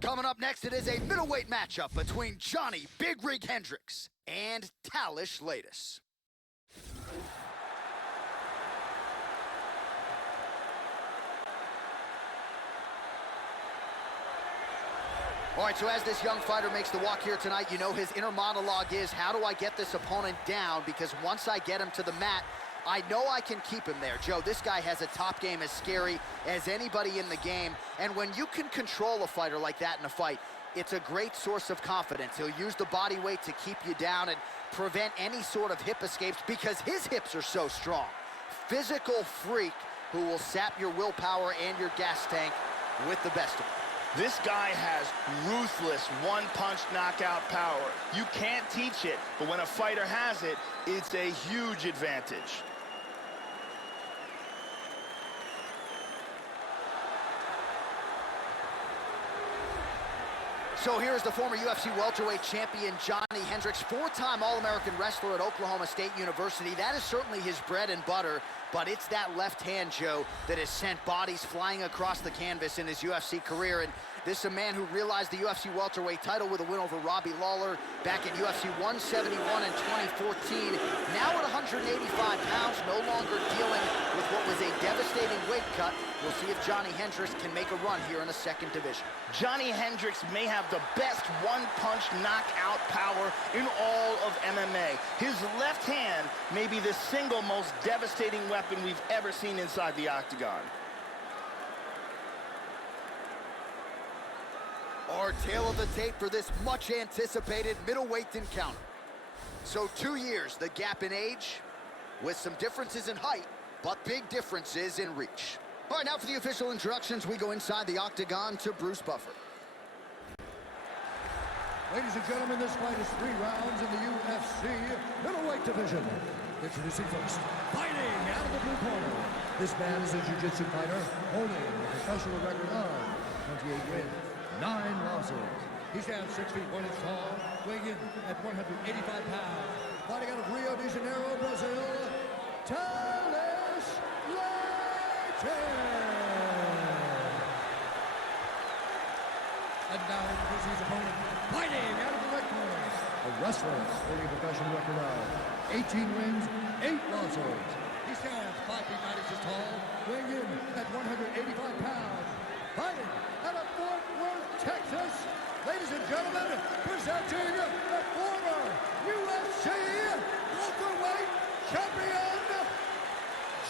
Coming up next, it is a middleweight matchup between Johnny Big Rig Hendricks and Talish Latus. All right, so as this young fighter makes the walk here tonight, you know his inner monologue is, how do I get this opponent down? Because once I get him to the mat, I know I can keep him there. Joe, this guy has a top game as scary as anybody in the game. And when you can control a fighter like that in a fight, it's a great source of confidence. He'll use the body weight to keep you down and prevent any sort of hip escapes because his hips are so strong. Physical freak who will sap your willpower and your gas tank with the best of them. This guy has ruthless one-punch knockout power. You can't teach it, but when a fighter has it, it's a huge advantage. So here's the former UFC welterweight champion, Johnny Hendricks, four-time All-American wrestler at Oklahoma State University. That is certainly his bread and butter, but it's that left hand, Joe, that has sent bodies flying across the canvas in his UFC career. And this is a man who realized the UFC welterweight title with a win over Robbie Lawler back in UFC 171 in 2014. Now at 185 pounds, no longer dealing with what was a devastating weight cut. We'll see if Johnny Hendricks can make a run here in the second division. Johnny Hendricks may have the best one-punch knockout power in all of MMA. His left hand may be the single most devastating weapon we've ever seen inside the octagon. Our tale of the tape for this much-anticipated middleweight encounter. So 2 years, the gap in age, with some differences in height, but big differences in reach. All right, now for the official introductions, we go inside the octagon to Bruce Buffer. Ladies and gentlemen, this fight is 3 rounds in the UFC middleweight division. Introducing first, fighting out of the blue corner. This man is a jiu-jitsu fighter, holding a professional record of 28 wins, 9 losses. He stands 6 feet 1 inch tall, weighing in at 185 pounds. Fighting out of Rio de Janeiro, Brazil, Talish Latus. And now introducing his opponent, fighting out of the red corner. A wrestler holding a professional record of 18 wins, 8 losses. He stands 5 feet 9 inches tall, weighing in at 185 pounds. Fighting out of Fort Worth, Texas. Ladies and gentlemen, presenting the former UFC welterweight champion,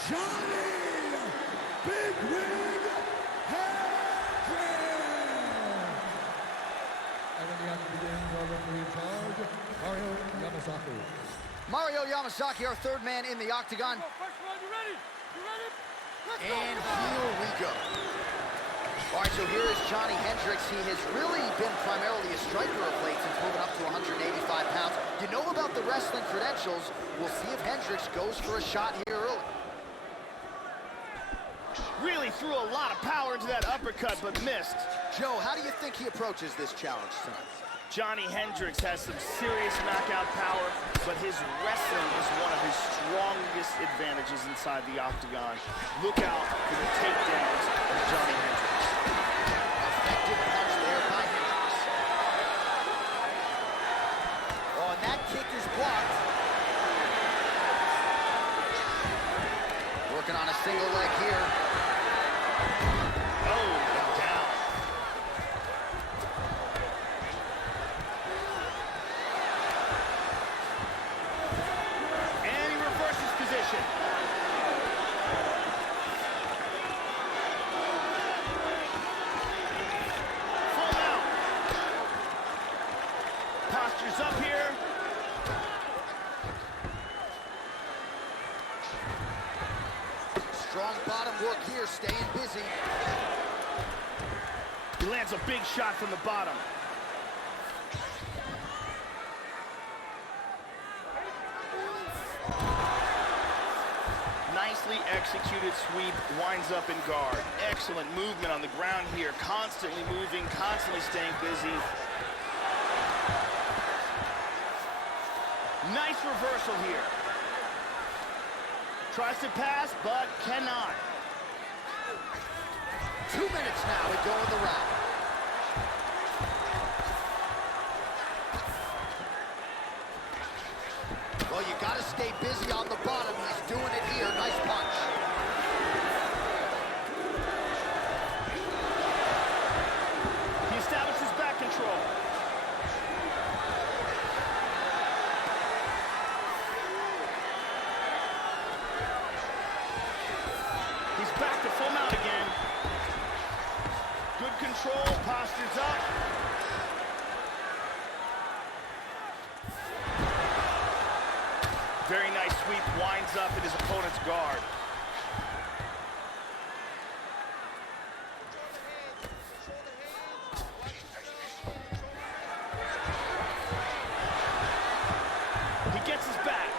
Johnny Big Rig Hendricks. And when the action begins, our referee in charge, Mario Yamasaki. Mario Yamasaki, our third man in the octagon. First round, you ready? You ready? Let's go. And here we go. All right, so here is Johnny Hendricks. He has really been primarily a striker of late since moving up to 185 pounds. You know about the wrestling credentials. We'll see if Hendricks goes for a shot here early. Really threw a lot of power into that uppercut, but missed. Joe, how do you think he approaches this challenge tonight? Johnny Hendricks has some serious knockout power, but his wrestling is one of his strongest advantages inside the octagon. Look out for the takedowns of Johnny Hendricks. Effective punch there by Hendricks. Oh, and that kick is blocked. Working on a single leg here. Oh, and down. And he reverses position. Full mount. Posture's up here. Strong bottom work here, staying busy. He lands a big shot from the bottom. Nicely executed sweep, winds up in guard. Excellent movement on the ground here, constantly moving, constantly staying busy. Nice reversal here. Tries to pass, but cannot. 2 minutes now to go in the round. Well, you got to stay busy on the bottom. He's doing it here. Nice punch. He establishes back control. He's back to full mount again. Good control, postures up. Very nice sweep, winds up at his opponent's guard. He gets his back.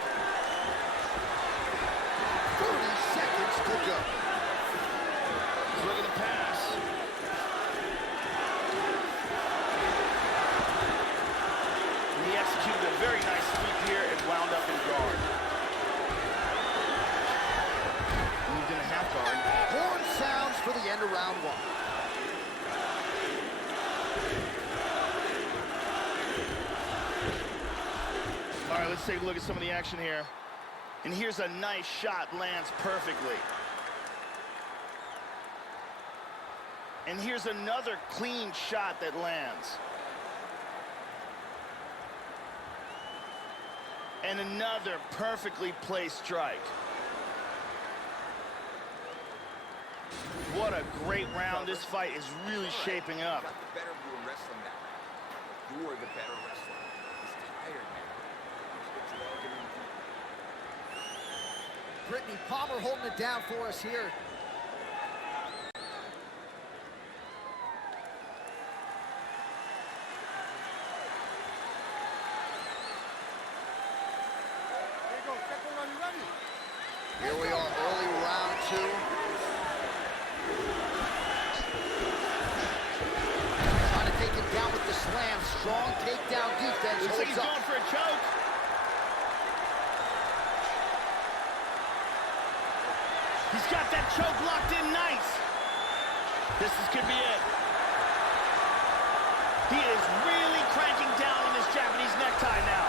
30 seconds to go. Look at the pass. He executed a very nice sweep here and wound up in guard. Moved in a half guard. Horn sounds for the end of round one. All right, let's take a look at some of the action here. And here's a nice shot, lands perfectly. And here's another clean shot that lands. And another perfectly placed strike. What a great round. This fight is really shaping up. Got the better of you in wrestling that round. You're the better wrestler. He's tired, man. He's dragging him deep. Brittany Palmer holding it down for us here. Here we are, early round two. Trying to take him down with the slam. Strong takedown defense. Looks like he's Holds up. going for a choke. He's got that choke locked in nice. Could be it. He is really cranking down on this Japanese necktie now.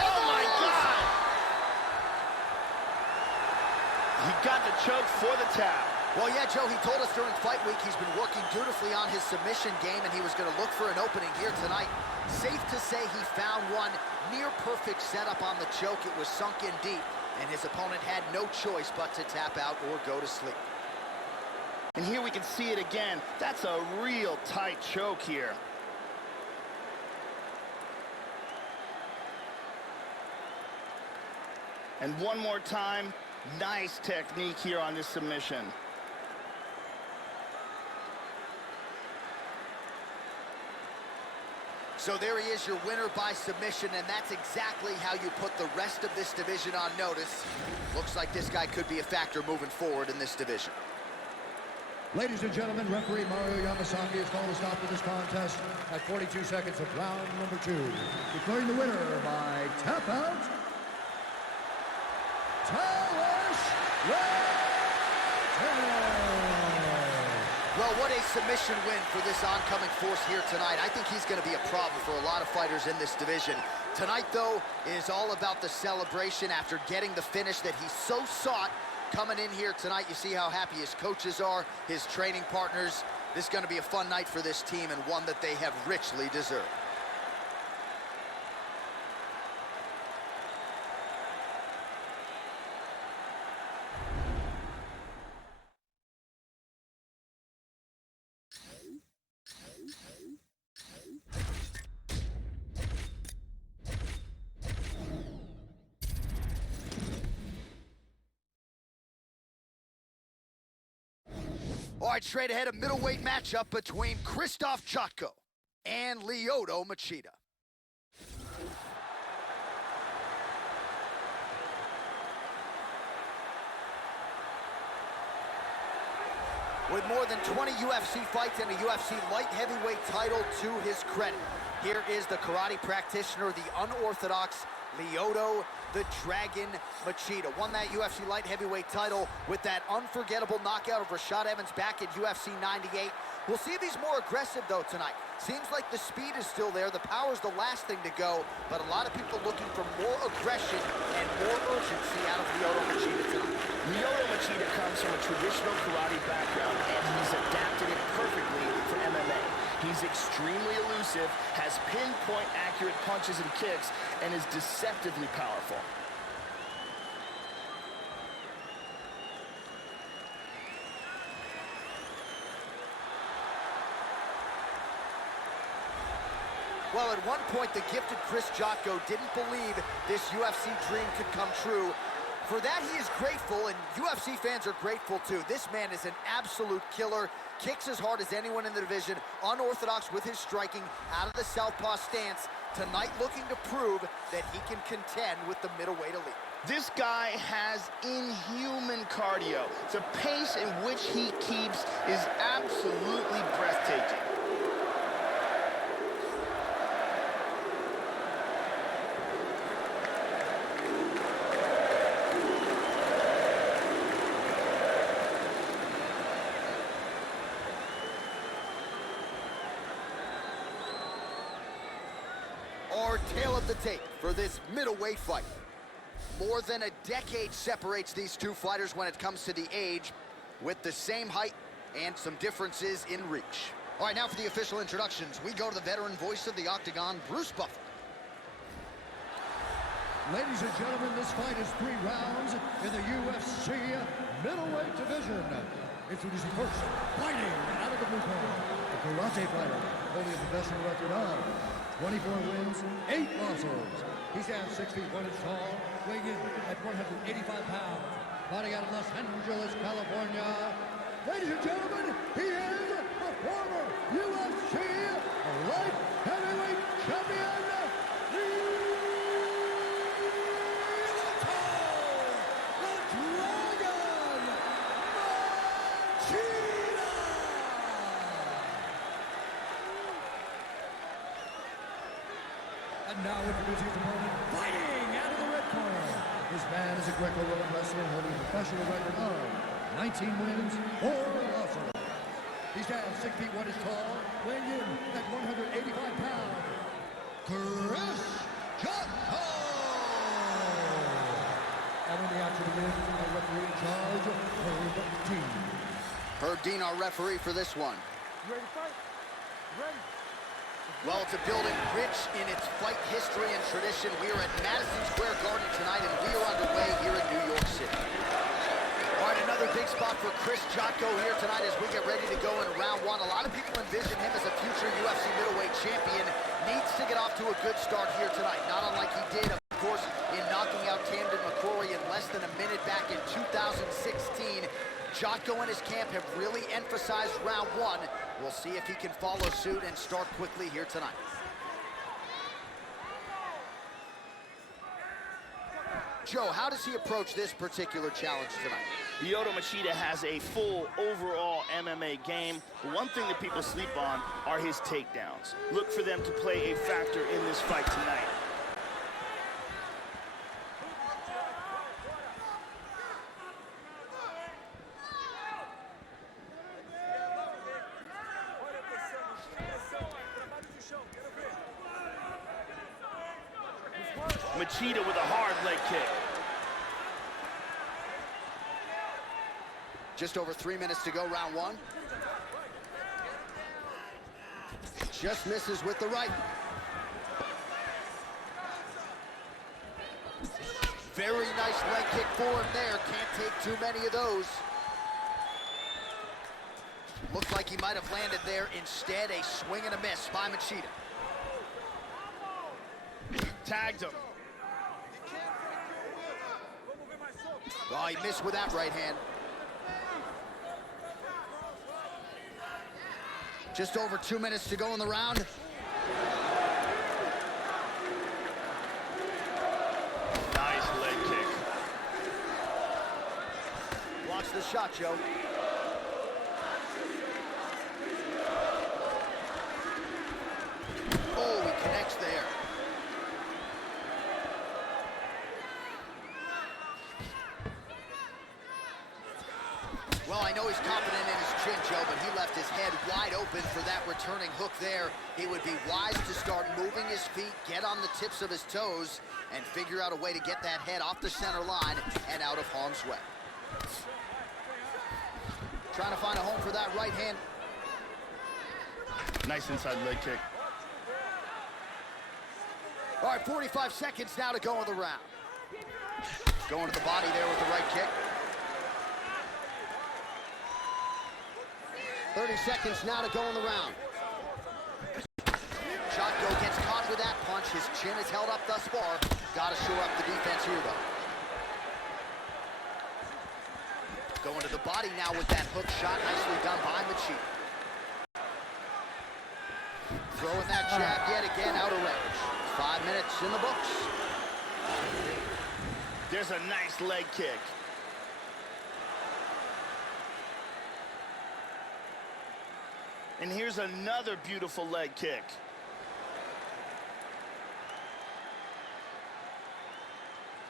Oh my God! He got the choke for the tap. Well, yeah, Joe, he told us during fight week he's been working dutifully on his submission game, and he was going to look for an opening here tonight. Safe to say he found one. Near-perfect setup on the choke. It was sunk in deep, and his opponent had no choice but to tap out or go to sleep. And here we can see it again. That's a real tight choke here. And one more time, nice technique here on this submission. So there he is, your winner by submission, and that's exactly how you put the rest of this division on notice. Looks like this guy could be a factor moving forward in this division. Ladies and gentlemen, referee Mario Yamasaki has called a stop to this contest at 42 seconds of round number 2. Declaring the winner by tap out, Well, what a submission win for this oncoming force here tonight. I think he's going to be a problem for a lot of fighters in this division. Tonight, though, is all about the celebration after getting the finish that he so sought. Coming in here tonight, you see how happy his coaches are, his training partners. This is going to be a fun night for this team and one that they have richly deserved. All right, straight ahead, a middleweight matchup between Krzysztof Jotko and Lyoto Machida. With more than 20 UFC fights and a UFC light heavyweight title to his credit, here is the karate practitioner, the unorthodox Lyoto the Dragon Machida won that UFC light heavyweight title with that unforgettable knockout of Rashad Evans back in UFC 98. We'll see if he's more aggressive, though, tonight. Seems like the speed is still there. The power's the last thing to go, but a lot of people looking for more aggression and more urgency out of Lyoto Machida tonight. Lyoto Machida comes from a traditional karate background, and he's adapted it perfectly for MMA. He's extremely elusive, has pinpoint accurate punches and kicks, and is deceptively powerful. Well, at one point, the gifted Chris Jotko didn't believe this UFC dream could come true. For that, he is grateful, and UFC fans are grateful, too. This man is an absolute killer, kicks as hard as anyone in the division, unorthodox with his striking, out of the southpaw stance. Tonight, looking to prove that he can contend with the middleweight elite. This guy has inhuman cardio. The pace in which he keeps is absolutely breathtaking. Our tale of the tape for this middleweight fight. More than a decade separates these two fighters when it comes to the age, with the same height and some differences in reach. All right, now for the official introductions, we go to the veteran voice of the Octagon, Bruce Buffer. Ladies and gentlemen, this fight is 3 rounds in the UFC middleweight division. Introducing first, fighting out of the blue corner, the karate fighter, holding a professional record of 24 wins, 8 losses. He stands 6 feet 1 inch tall, weighing in at 185 pounds. Fighting out of Los Angeles, California. Ladies and gentlemen, he is the former UFC light heavyweight champion, And now introducing his opponent, fighting out of the red corner. This man is a Greco-Roman wrestler holding a professional record of 19 wins, 4 losses. He stands 6 feet 1 inch tall, weighing in at 185 pounds. Chris Jotko! And when the action begins, our referee in charge, Herb Dean. Herb Dean, our referee for this one. You ready to fight? Ready? Well, it's a building rich in its fight history and tradition. We are at Madison Square Garden tonight, and we are underway here in New York City. All right, another big spot for Chris Jotko here tonight as we get ready to go in round 1. A lot of people envision him as a future UFC middleweight champion. Needs to get off to a good start here tonight, not unlike he did, of course, in knocking out Camden McCrory in less than a minute back in 2016. Jotko and his camp have really emphasized round 1. We'll see if he can follow suit and start quickly here tonight. Joe, how does he approach this particular challenge tonight? Lyoto Machida has a full overall MMA game. The one thing that people sleep on are his takedowns. Look for them to play a factor in this fight tonight. Machida with a hard leg kick. Just over 3 minutes to go, round 1. Just misses with the right. Very nice leg kick for him there. Can't take too many of those. Looked like he might have landed there. Instead, a swing and a miss by Machida. Tagged him. Oh, he missed with that right hand. Just over 2 minutes to go in the round. Nice leg kick. Watch the shot, Joe. Oh, he connects there. Well, I know he's confident in his chin, Joe, but he left his head wide open for that returning hook there. He would be wise to start moving his feet, get on the tips of his toes, and figure out a way to get that head off the center line and out of harm's way. Trying to find a home for that right hand. Nice inside leg kick. All right, 45 seconds now to go in the round. Going to the body there with the right kick. 30 seconds now to go in the round. Shotgo gets caught with that punch. His chin is held up thus far. Got to shore up the defense here, though. Going to the body now with that hook shot. Nicely done by Machida. Throwing that jab yet again out of range. 5 minutes in the books. There's a nice leg kick. And here's another beautiful leg kick.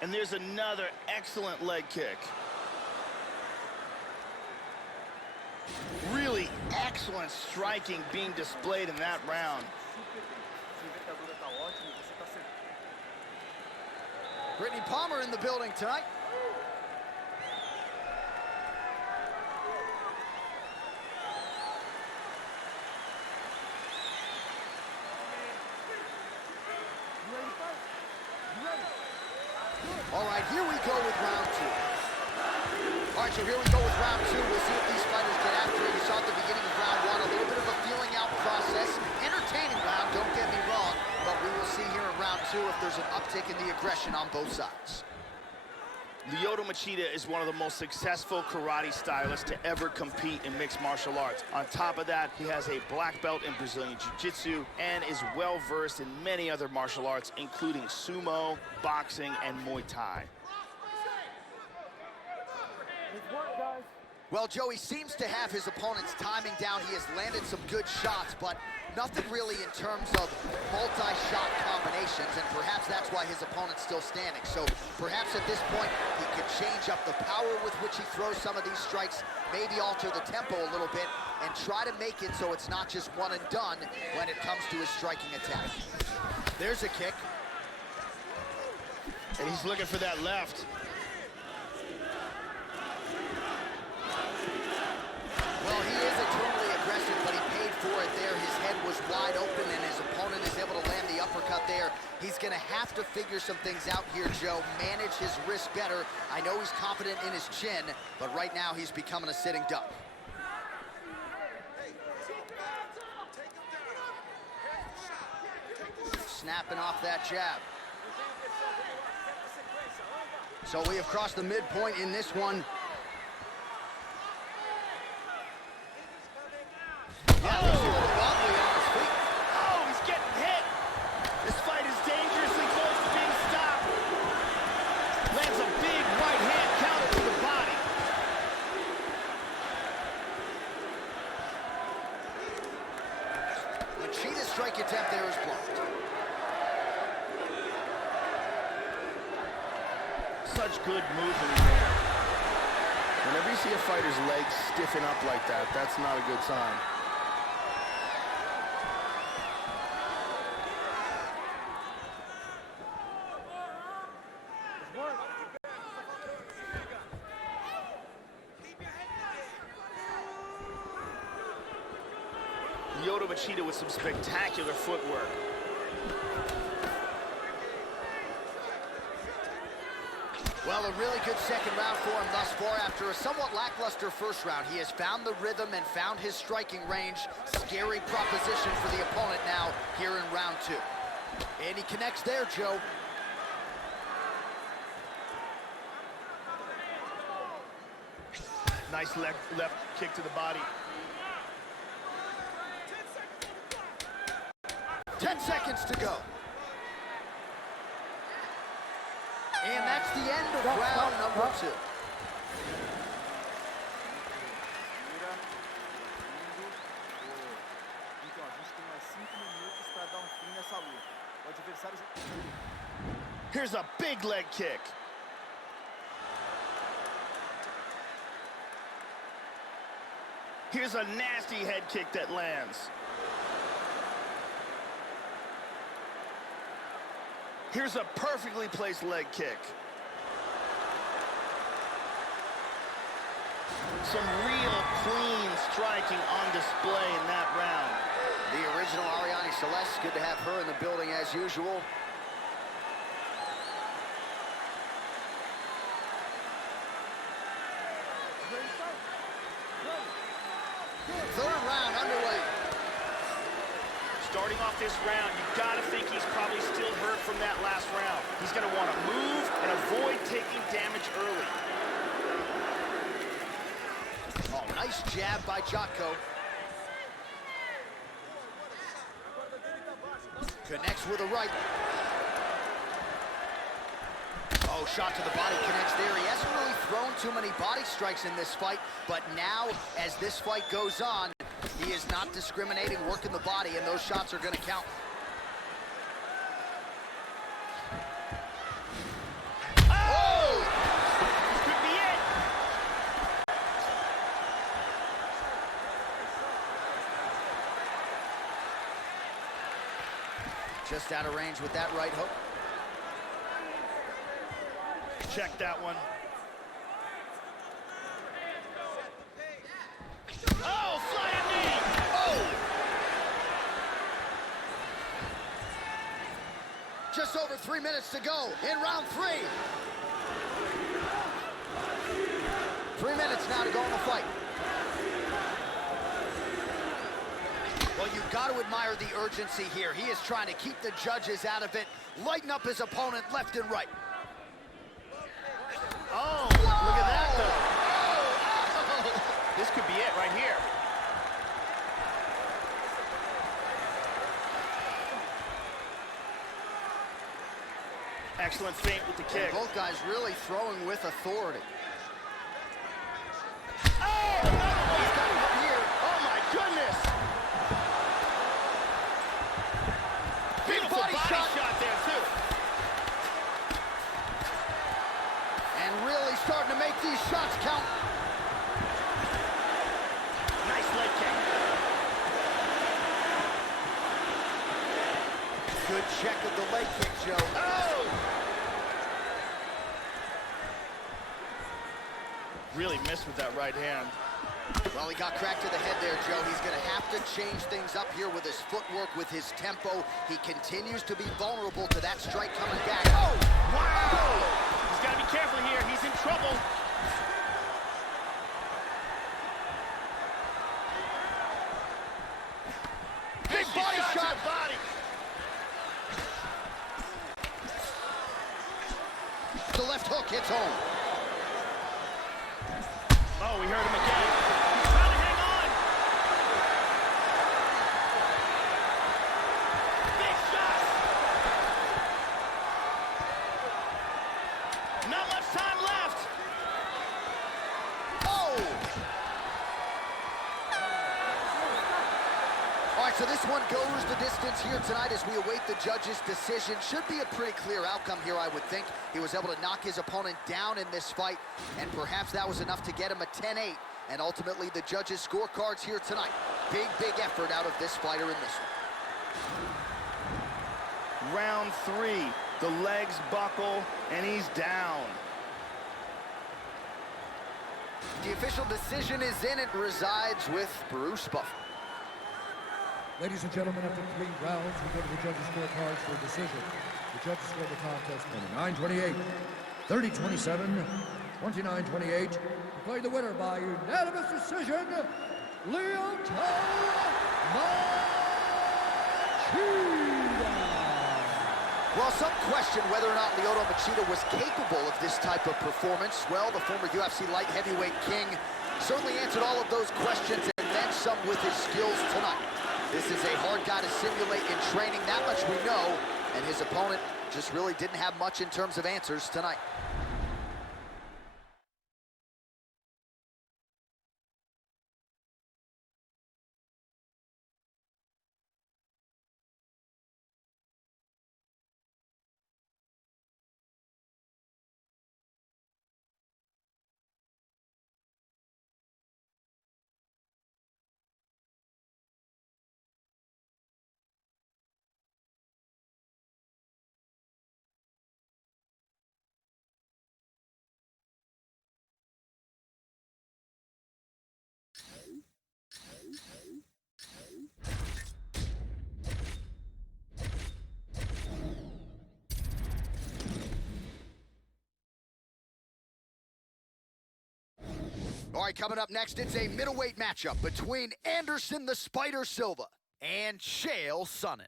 And there's another excellent leg kick. Really excellent striking being displayed in that round. Brittany Palmer in the building tonight. All right, here we go with round two. All right, so here we go with round two. We'll see if these fighters get after it. You saw at the beginning of round one, a little bit of a feeling out process. Entertaining round, don't get me wrong, but we will see here in round two if there's an uptick in the aggression on both sides. Lyoto Machida is one of the most successful karate stylists to ever compete in mixed martial arts. On top of that, he has a black belt in Brazilian Jiu-Jitsu and is well-versed in many other martial arts, including sumo, boxing, and Muay Thai. Well, Joey seems to have his opponent's timing down. He has landed some good shots, but nothing really in terms of multi-shot combinations, and perhaps that's why his opponent's still standing. So perhaps at this point, he could change up the power with which he throws some of these strikes, maybe alter the tempo a little bit, and try to make it so it's not just one and done when it comes to his striking attack. There's a kick. And he's looking for that left. Well, he is eternally aggressive, but he paid for it there. His head was wide open, and his opponent is able to land the uppercut there. He's going to have to figure some things out here, Joe. Manage his wrist better. I know he's confident in his chin, but right now he's becoming a sitting duck. Snapping off that jab. So we have crossed the midpoint in this one. Yeah, looks a little wobbly on his feet. Oh, he's getting hit. This fight is dangerously close to being stopped. Lands a big right hand counter to the body. Machida's strike attempt there is blocked. Such good movement there. Whenever you see a fighter's legs stiffen up like that, that's not a good sign. Lyoto Machida with some spectacular footwork. Well, a really good second round for him thus far. After a somewhat lackluster first round, he has found the rhythm and found his striking range. Scary proposition for the opponent now here in round two. And he connects there, Joe. Nice left kick to the body. 10 seconds to go. And that's the end of round number two. Here's a big leg kick. Here's a nasty head kick that lands. Here's a perfectly placed leg kick. Some real clean striking on display in that round. The original Ariane Celeste, good to have her in the building as usual. Third round underway. Starting off this round, you gotta think he's probably still hurt from that last round. He's gonna want to move and avoid taking damage early. Oh, nice jab by Jocko. Connects with a right. Oh, shot to the body connects there. He hasn't really thrown too many body strikes in this fight, but now, as this fight goes on, he is not discriminating, working the body, and those shots are going to count. Oh! Could be it. Just out of range with that right hook. Check that one. Oh, flying knee! Oh! Just over 3 minutes to go in round 3. 3 minutes now to go in the fight. Well, you've got to admire the urgency here. He is trying to keep the judges out of it, lighten up his opponent left and right. Oh, look at that, though. This could be it right here. Excellent feint with the kick. Both guys really throwing with authority. Oh, He's got him here. oh my goodness. Beautiful body shot there, too. And really starting to make these shots count. Nice leg kick. Good check of the leg kick, Joe. Oh! Really missed with that right hand. Well, he got cracked to the head there, Joe. He's going to have to change things up here with his footwork, with his tempo. He continues to be vulnerable to that strike coming back. Oh! Wow! He's got to be careful here. He's in trouble. Big body shot. Body. The left hook hits home. Oh, we heard him again. He's trying to hang on. Big shot. Not much time left. Oh! All right, so this one goes the distance here tonight as we await the judge's decision. Should be a pretty clear outcome here, I would think. He was able to knock his opponent down in this fight, and perhaps that was enough to get him a 10-8. And ultimately, the judges' scorecards here tonight. Big, big effort out of this fighter in this one. Round 3. The legs buckle, and he's down. The official decision is in. It resides with Bruce Buffer. Ladies and gentlemen, after 3 rounds, we go to the judges' scorecards for a decision. The judges scored the contest 29-28, 30-27, 29-28. Declared the winner by unanimous decision, Lyoto Machida. Well, some question whether or not Lyoto Machida was capable of this type of performance. Well, the former UFC light heavyweight king certainly answered all of those questions and then some with his skills tonight. This is a hard guy to simulate in training, that much we know, and his opponent just really didn't have much in terms of answers tonight. All right, coming up next, it's a middleweight matchup between Anderson the Spider Silva and Chael Sonnen.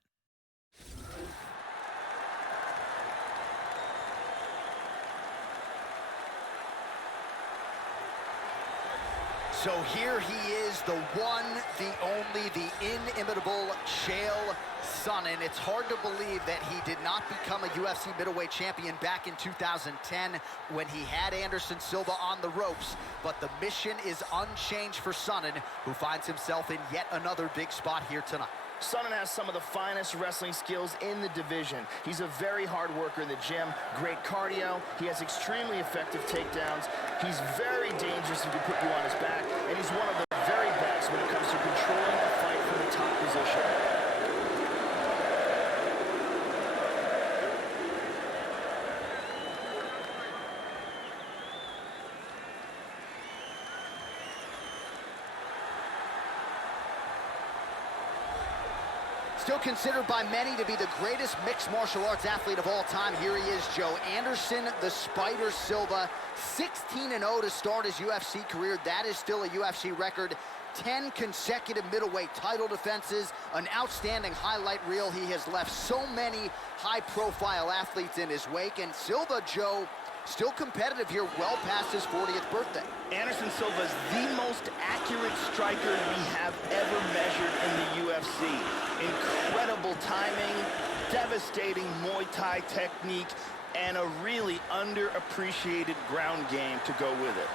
So here he is, the one, the only, the inimitable Chael Sonnen. It's hard to believe that he did not become a UFC middleweight champion back in 2010 when he had Anderson Silva on the ropes, but the mission is unchanged for Sonnen, who finds himself in yet another big spot here tonight. Sonnen has some of the finest wrestling skills in the division. He's a very hard worker in the gym, great cardio. He has extremely effective takedowns. He's very dangerous if he can put you on his back, and he's one of the very best when it comes to controlling a fight from the top position. Still considered by many to be the greatest mixed martial arts athlete of all time. Here he is, Joe Anderson, the Spider Silva, 16-0 to start his UFC career. That is still a UFC record. 10 consecutive middleweight title defenses, an outstanding highlight reel. He has left so many high-profile athletes in his wake, and Silva, Joe, still competitive here well past his 40th birthday. Anderson Silva is the most accurate striker we have ever measured in the UFC. Incredible timing, devastating Muay Thai technique, and a really underappreciated ground game to go with it.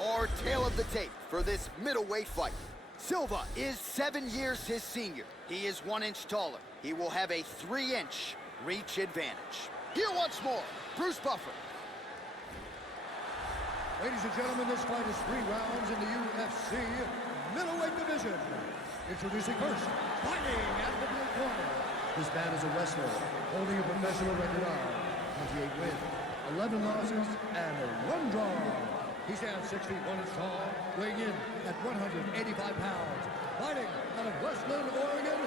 Our tale of the tape for this middleweight fight. Silva is 7 years his senior. He is 1 inch taller. He will have a 3-inch reach advantage. Here once more, Bruce Buffer. Ladies and gentlemen, this fight is 3 rounds in the UFC middleweight division. Introducing first, fighting out of the blue corner. This man is a wrestler, holding a professional record of 28 wins, 11 losses, and 1 draw. He stands 6 feet 1 inch tall, weighing in at 185 pounds. Fighting out of Westland, Oregon,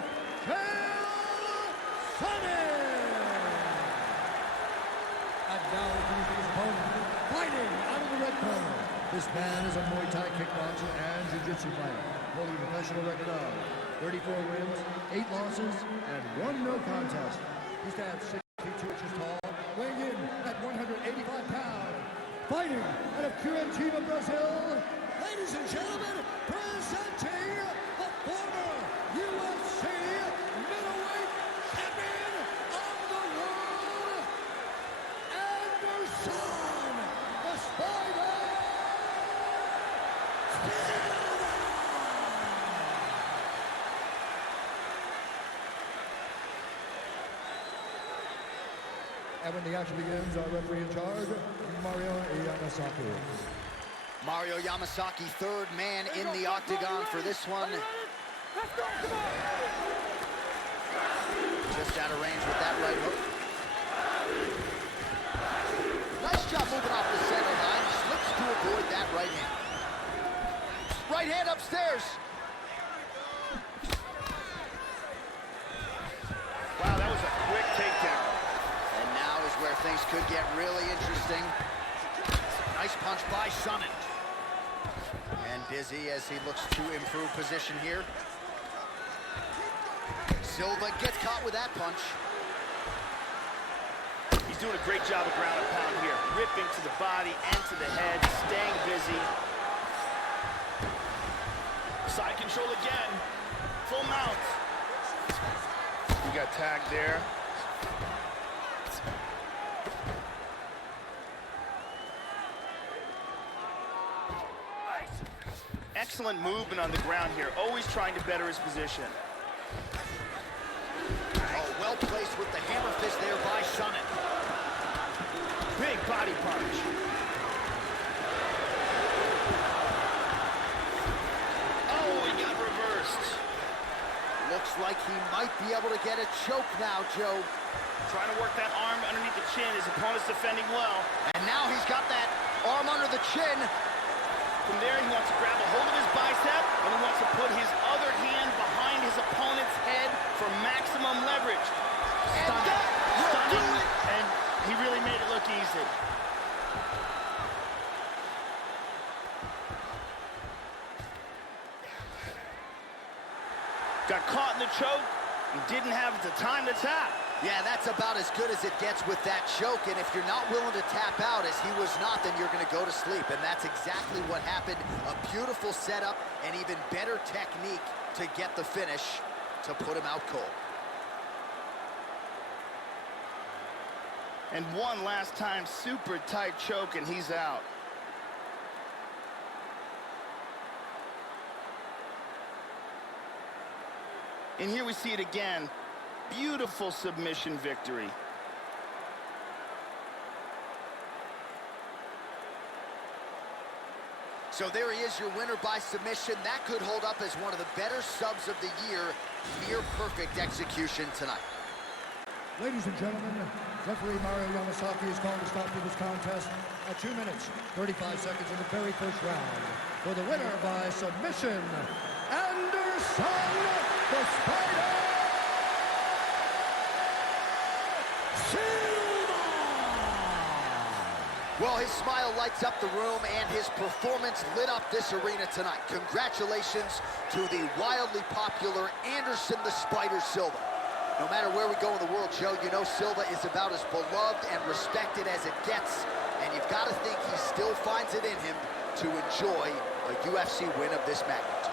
Chael Sonnen. And now introducing his opponent, fighting out of the red corner. This man is a Muay Thai kickboxer and jiu-jitsu fighter, holding a professional record of 34 wins, 8 losses, and 1 no contest. He stands 6 feet 2 inches tall, weighing in at 185 pounds. Fighting out of Curitiba, Brazil, ladies and gentlemen, presenting the former UFC middleweight champion of the world, Anderson the Spider Silva. And when the action begins, our referee in charge, Mario Yamasaki. Mario Yamasaki, third man in the octagon for this one. Let's go, come on! Just out of range with that right hook. Nice job moving off the center line. Slips to avoid that right hand. Right hand upstairs. Wow, that was a quick takedown. And now is where things could get really interesting. Nice punch by Sonnen. And busy as he looks to improve position here. Silva gets caught with that punch. He's doing a great job of ground and pound here. Ripping to the body and to the head, staying busy. Side control again. Full mount. He got tagged there. Excellent movement on the ground here, always trying to better his position. Oh, well placed with the hammer fist there by Sonnen. Big body punch. Oh, he got reversed. Looks like he might be able to get a choke now, Joe. Trying to work that arm underneath the chin. His opponent's defending well. And now he's got that arm under the chin. From there, he wants to grab a hold of his bicep, and he wants to put his other hand behind his opponent's head for maximum leverage. buries it. Got caught in the choke and didn't have the time to tap. Yeah, that's about as good as it gets with that choke, and if you're not willing to tap out, as he was not, then you're going to go to sleep, and that's exactly what happened. A beautiful setup and even better technique to get the finish to put him out cold. And one last time, super tight choke, and he's out. And here we see it again. Beautiful submission victory. So there he is, your winner by submission. That could hold up as one of the better subs of the year. Near perfect execution tonight. Ladies and gentlemen, referee Mario Yamasaki is calling a stop to this contest at 2 minutes, 35 seconds in the very first round. For the winner by submission, Anderson the Spider Silva! Well, his smile lights up the room, and his performance lit up this arena tonight. Congratulations to the wildly popular Anderson the Spider Silva. No matter where we go in the world, Joe, you know Silva is about as beloved and respected as it gets, and you've got to think he still finds it in him to enjoy a UFC win of this magnitude.